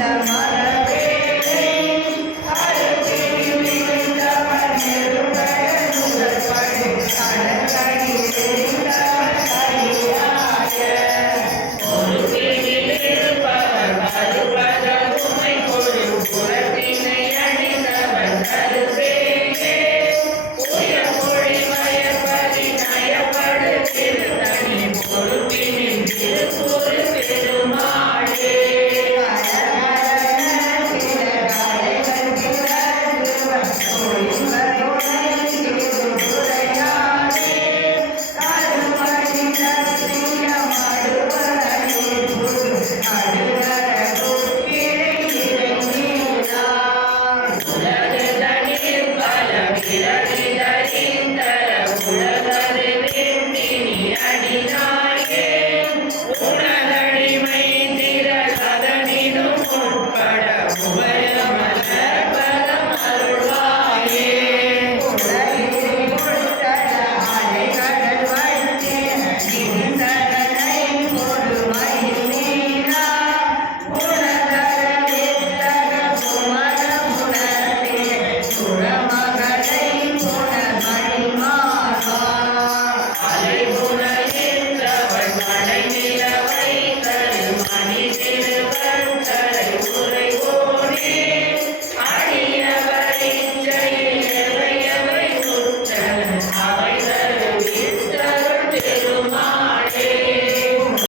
I'm a Yeah, será